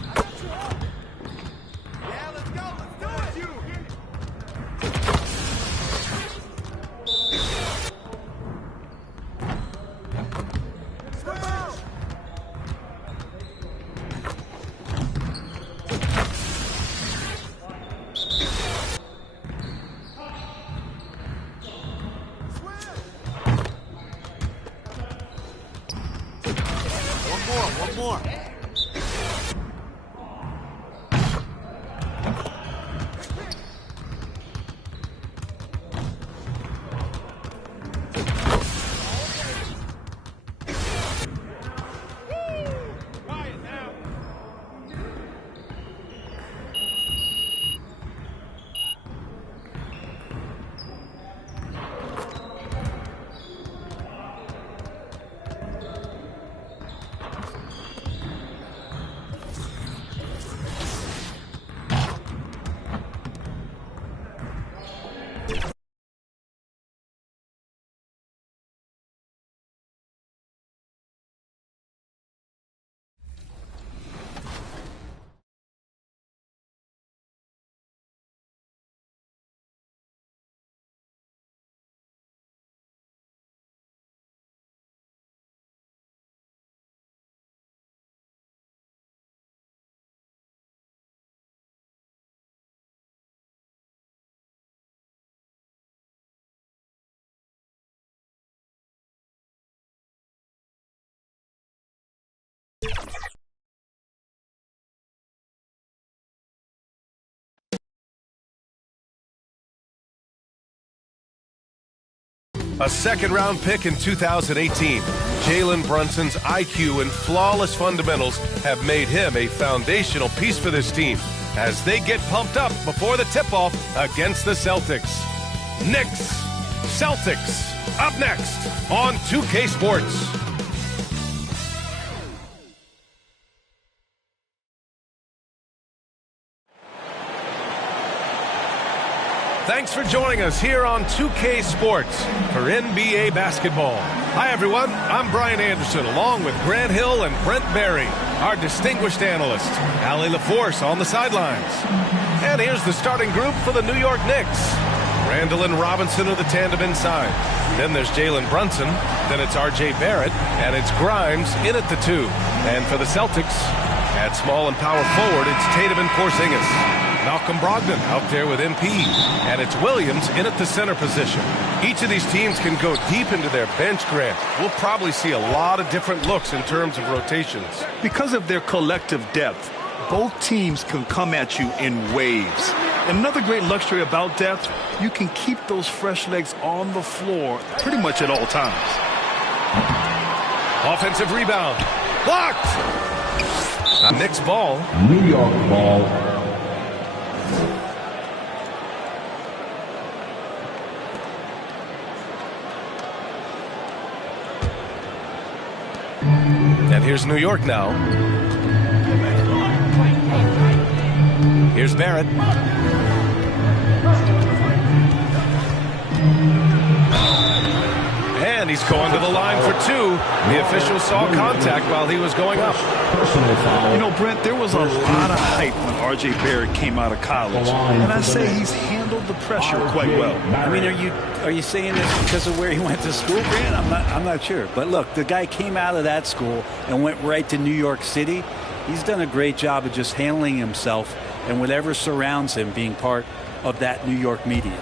I got you up. Yeah, let's go. Let's do it. You. Step out. One more. A second-round pick in 2018, Jalen Brunson's IQ and flawless fundamentals have made him a foundational piece for this team as they get pumped up before the tip-off against the Celtics. Knicks, Celtics, up next on 2K Sports. Thanks for joining us here on 2K Sports for NBA basketball. Hi, everyone. I'm Brian Anderson, along with Grant Hill and Brent Barry, our distinguished analysts. Allie LaForce on the sidelines. And here's the starting group for the New York Knicks. Randall and Robinson are the tandem inside. Then there's Jalen Brunson. Then it's R.J. Barrett. And it's Grimes in at the 2. And for the Celtics, at small and power forward, it's Tatum and Porzingis. Malcolm Brogdon out there with MP. And it's Williams in at the center position. Each of these teams can go deep into their bench, Grant. We'll probably see a lot of different looks in terms of rotations. Because of their collective depth, both teams can come at you in waves. And another great luxury about depth, you can keep those fresh legs on the floor pretty much at all times. Offensive rebound. Blocked! Knicks ball. New York ball. And here's New York now. Here's Barrett. And he's going to the line for 2. The official saw contact while he was going up. You know, Brent, there was a lot of hype when R.J. Barrett came out of college. And I say he's handled the pressure quite well. I mean, are you saying this because of where he went to school, Grant? I'm not sure. But look, the guy came out of that school and went right to New York City. He's done a great job of just handling himself and whatever surrounds him being part of that New York media.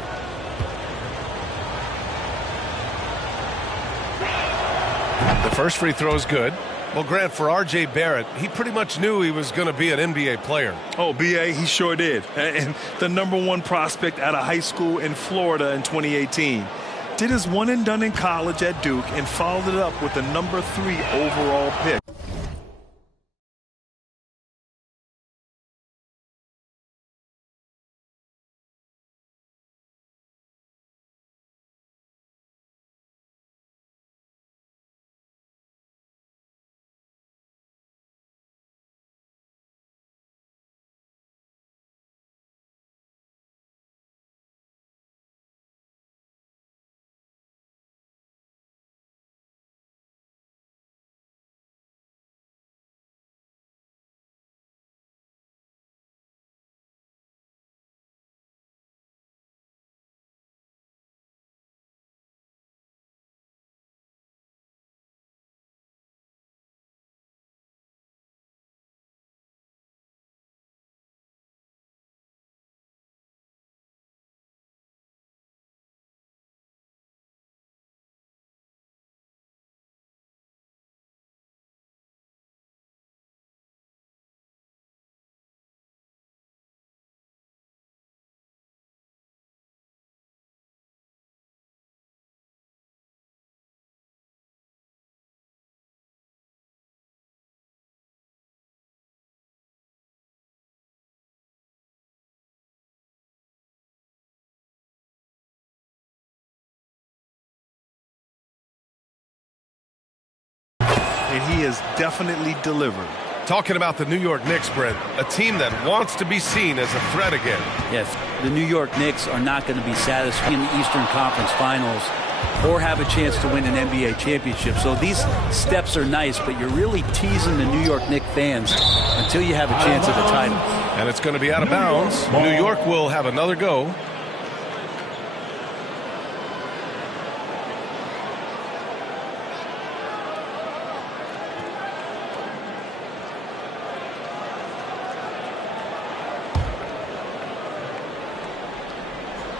The first free throw is good. Well, Grant, for R.J. Barrett, he pretty much knew he was going to be an NBA player. Oh, B.A., he sure did. And the #1 prospect out of high school in Florida in 2018. Did his one and done in college at Duke and followed it up with the #3 overall pick. And he has definitely delivered. Talking about the New York Knicks, Brent, a team that wants to be seen as a threat again. Yes, the New York Knicks are not going to be satisfied in the Eastern Conference Finals or have a chance to win an NBA championship. So these steps are nice, but you're really teasing the New York Knicks fans until you have a chance at the title. And it's going to be out of bounds. New York will have another go.